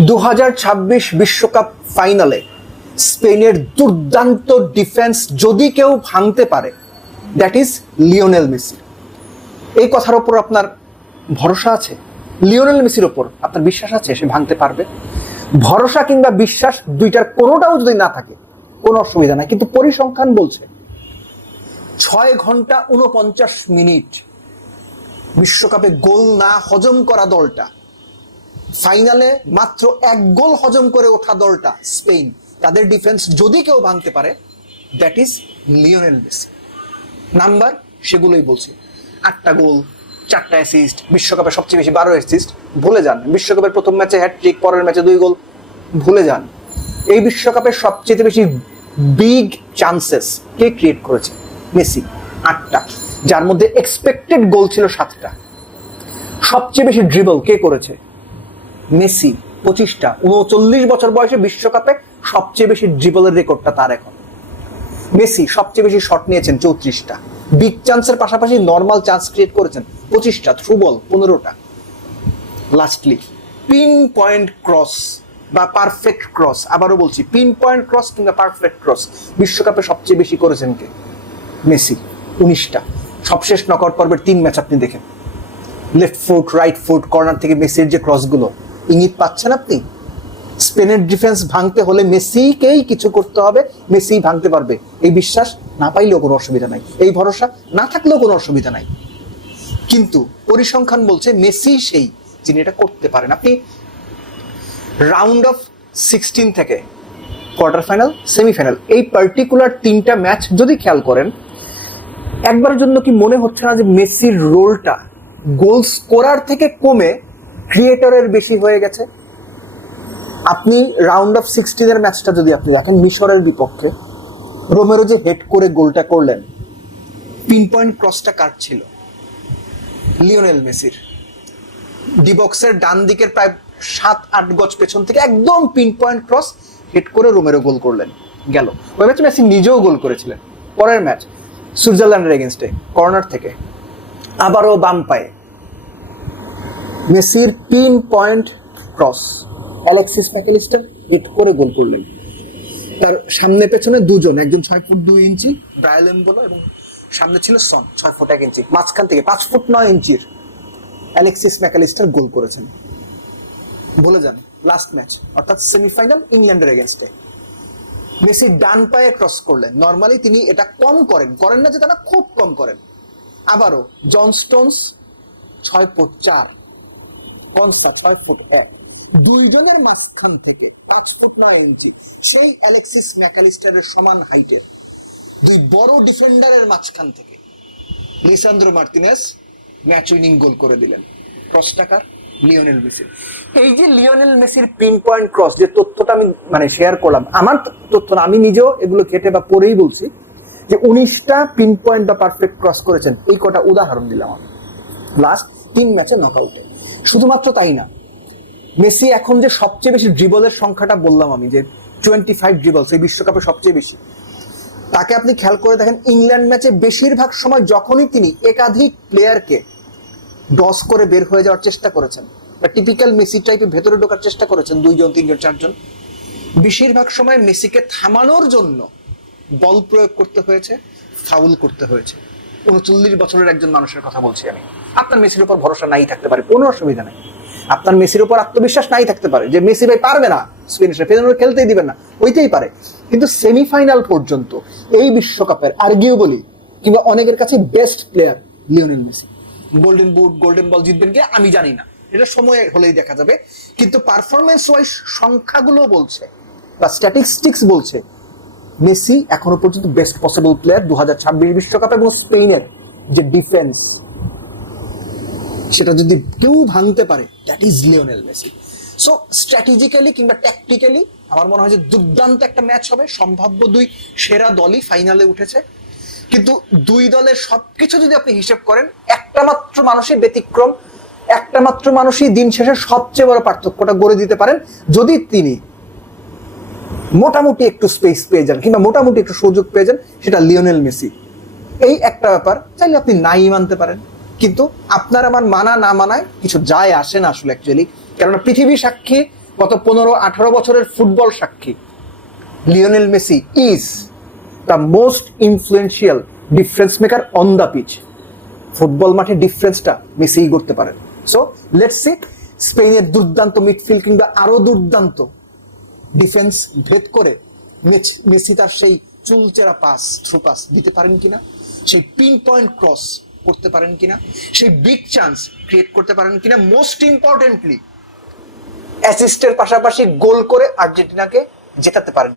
2026 বিশ্বকাপ ফাইনালে স্পেনের দুর্দান্ত ডিফেন্স যদি কেউ ভাঙতে পারে, দ্যাট ইজ লিওনেল মেসি। এই কথার ওপর আপনার ভরসা আছে? লিওনেল মেসির ওপর আপনার বিশ্বাস আছে সে ভাঙতে পারবে? ভরসা কিংবা বিশ্বাস দুইটার কোনোটাও যদি না থাকে কোনো অসুবিধা নাই, কিন্তু পরিসংখ্যান বলছে 6 ঘন্টা 49 মিনিট বিশ্বকাপে গোল না হজম করা দলটা, ফাইনালে মাত্র 1 গোল হজম করে ওঠা দলটা স্পেন, তাদের ডিফেন্স যদি কেউ ভাঙতে পারে, that is Lionel Messi. Number সেগুলোই বলছে, 8টা গোল, 4টা অ্যাসিস্ট, বিশ্বকাপে সবচেয়ে বেশি 12 অ্যাসিস্ট, ভুলে যান। বিশ্বকাপের প্রথম ম্যাচে হ্যাটট্রিক, পরের ম্যাচে 2 গোল, ভুলে যান। এই বিশ্বকাপের সবচেয়ে বেশি বিগ চান্সেস কে ক্রিয়েট করেছে? মেসি, 8টা, যার মধ্যে এক্সপেক্টেড গোল ছিল 7টা। সবচেয়ে বেশি ড্রিবল কে করেছে? মেসি, 25টা। 39 বছর বয়সে বিশ্বকাপে সবচেয়ে বেশি ড্রিবলের রেকর্ডটা তার এখন। মেসি সবচেয়ে বেশি শট নিয়েছেন 34টা। বিগ চান্সের পাশাপাশি নর্মাল চান্স ক্রিয়েট করেছেন 25টা, থ্রু বল 15টা। লাস্টলি পিন পয়েন্ট ক্রস বা পারফেক্ট ক্রস, আবারও বলছি পিন পয়েন্ট ক্রস কিংবা পারফেক্ট ক্রস বিশ্বকাপে সবচেয়ে বেশি করেছেন কে? মেসি, 19টা। সবশেষ নকআউট পর্বের 3 ম্যাচ আপনি দেখেন, left foot, right foot, corner থেকে মেসির যে ক্রসগুলো, ইঙ্গিত পাচ্ছেন আপনি? স্পেনের ডিফেন্স ভাঙতে হলে মেসিকেই কিছু করতে হবে, মেসি ভাঙতে পারবে। এই বিশ্বাস না পাইলেও কোনো অসুবিধা নাই, এই ভরসা না থাকলেও কোনো অসুবিধা নাই, কিন্তু পরিসংখ্যান বলছে মেসি সেই যিনি এটা করতে পারেন। আপনি রাউন্ড অফ 16 থেকে কোয়ার্টার ফাইনাল, সেমিফাইনাল, এই পার্টিকুলার 3টা ম্যাচ যদি খেয়াল করেন, একবারের জন্য কি মনে হচ্ছে না যে মেসির রোলটা গোল স্কোরার থেকে কমে ক্রিয়েটরের বেশি হয়ে গেছে? আপনি রাউন্ড অফ 16 ম্যাচটা যদি আপনি দেখেন, মিশরের বিপক্ষে রোমেরো যে হেড করে গোলটা করলেন, পিন পয়েন্ট ক্রসটা কার ছিল? লিওনেল মেসির। ডিবক্সের ডান দিকের প্রায় 7-8 গজ পেছন থেকে একদম পিন পয়েন্ট ক্রস হেড করে রোমেরো গোল করলেন, গেল। ওই ম্যাচে মেসি নিজেও গোল করেছিলেন। পরের ম্যাচ সুইজারল্যান্ডের এগেনস্টে কর্নার থেকে আবারও বাম পায়ে মেসির pin point cross, Alexis MacAllister head করে গোল করলেন। তার সামনে পেছনে দুজন, একজন 6 ফুট 2 ইঞ্চি ব্রায়ান এমবোলো এবং সামনে ছিল সন 6 ফুট 1 ইঞ্চি, মাঝখান থেকে 5 ফুট 9 ইঞ্চির অ্যালেক্সিস ম্যাকঅ্যালিস্টার গোল করেছেন। বলে যান লাস্ট ম্যাচ অর্থাৎ সেমিফাইনাল ইংল্যান্ডের এগেনস্টে মেসি ডান পায়ে ক্রস করলেন। নর্মালি তিনি এটা কম করেন না যে তারা খুব কম করেন। আবারও জন স্টোনস 6 ফুট 4, কনসা 6 ফুট 1, দুইজনের মাঝখান থেকে 5 ফুট 9 ইঞ্চি সেই অ্যালেক্সিস ম্যাকঅ্যালিস্টারের সমান হাইটের দুই বড় ডিফেন্ডারের মাঝখান থেকে লিসান্দ্রো মার্তিনেজ ম্যাচ উইনিং গোল করে দিলেন। ক্রস টাকার লিওনেল মেসির। এই যে লিওনেল মেসির পিন পয়েন্ট ক্রস, যে তথ্যটা আমি শেয়ার করলাম, আমার তথ্য না, আমি নিজেও এগুলো ঘেটে বা পড়েই বলছি যে 19টা পিন পয়েন্ট বা পারফেক্ট ক্রস করেছেন। এই কটা উদাহরণ দিলাম আমি লাস্ট 3 ম্যাচে নকআউটে। শুধুমাত্র তাই না, মেসি এখন যে সবচেয়ে বেশি ড্রিবলের সংখ্যাটা বললাম আমি, যে 25 ড্রিবলস এই বিশ্বকাপে সবচেয়ে বেশি, তাকে আপনি খেয়াল করে দেখেন ইংল্যান্ড ম্যাচে বেশিরভাগ সময় যখনই তিনি একাধিক প্লেয়ারকে ডস করে বের হয়ে যাওয়ার চেষ্টা করেছেন বা টিপিক্যাল মেসি টাইপে ভেতরে ঢোকার চেষ্টা করেছেন, 2 জন 3 জন 4 জন, বেশিরভাগ সময় মেসিকে থামানোর জন্য বল প্রয়োগ করতে হয়েছে, ফাউল করতে হয়েছে। 39 বছরের একজন মানুষের কথা বলছি আমি। আপনার মেসির উপর ভরসা নাই থাকতে পারে, কোনো অসুবিধা নাই। আপনার মেসির উপর আত্মবিশ্বাস নাই থাকতে পারে যে মেসি ভাই পারবে না, স্পেনের সাথে খেলতেই দিবেন না, হইতেই পারে। কিন্তু সেমিফাইনাল পর্যন্ত এই বিশ্বকাপের আর্গুয়েবলি কিংবা অনেকের কাছে best player Lionel Messi. Golden boot, golden ball জিতবেন কি আমি জানি না, এটা সময় হলেই দেখা যাবে, কিন্তু পারফরমেন্স ওয়াইজ সংখ্যাগুলো বলছে বা স্ট্যাটিস্টিক্স বলছে মেসি এখনো পর্যন্ত বেস্ট পসিবল প্লেয়ার 2026 বিশ্বকাপ। এবং স্পেনের যে ডিফেন্স, সেটা যদি কেউ ভাঙতে পারে, that is Lionel Messi. So strategically কিংবা ট্যাকটিক্যালি আমার মনে হয় যে দুর্দান্ত একটা ম্যাচ হবে। সম্ভাব্য 2 সেরা দলই ফাইনালে উঠেছে, কিন্তু 2 দলের সবকিছু যদি আপনি হিসেব করেন, একটা মাত্র মানুষই ব্যতিক্রম, একটা মাত্র মানুষই দিন শেষে সবচেয়ে বড় পার্থক্যটা গড়ে দিতে পারেন, যদি তিনি মোটামুটি একটু স্পেস পেয়ে যান কিংবা মোটামুটি একটু সুযোগ পেয়ে যান, সেটা লিওনেল মেসি। এই একটা ব্যাপার, চাইলে আপনি নাই মানতে পারেন, কিন্তু আপনার আমার মানা না মানায় কিছু যায় আসে না আসলে অ্যাকচুয়ালি। কেননা পৃথিবী সাক্ষী গত 15-18 বছরের ফুটবল সাক্ষী। Lionel Messi is the most influential difference maker on the pitch. Football মাঠে ডিফারেন্সটা মেসিই করতে পারেন। সো লেটস সি স্পেনের দুর্দান্ত মিডফিল্ড কিংবা আরো দুর্দান্ত ডিফেন্স ভেদ করে মেসি তার সেই চুলচেরা পাস, থ্রু পাস দিতে পারেন কিনা, সেই পিন পয়েন্ট ক্রস করতে পারেন কিনা, সেই বিগ চান্স ক্রিয়েট করতে পারেন কিনা, মোস্ট ইম্পর্টেন্টলি অ্যাসিস্টের পাশাপাশি গোল করে আর্জেন্টিনাকে জেতাতে পারেন।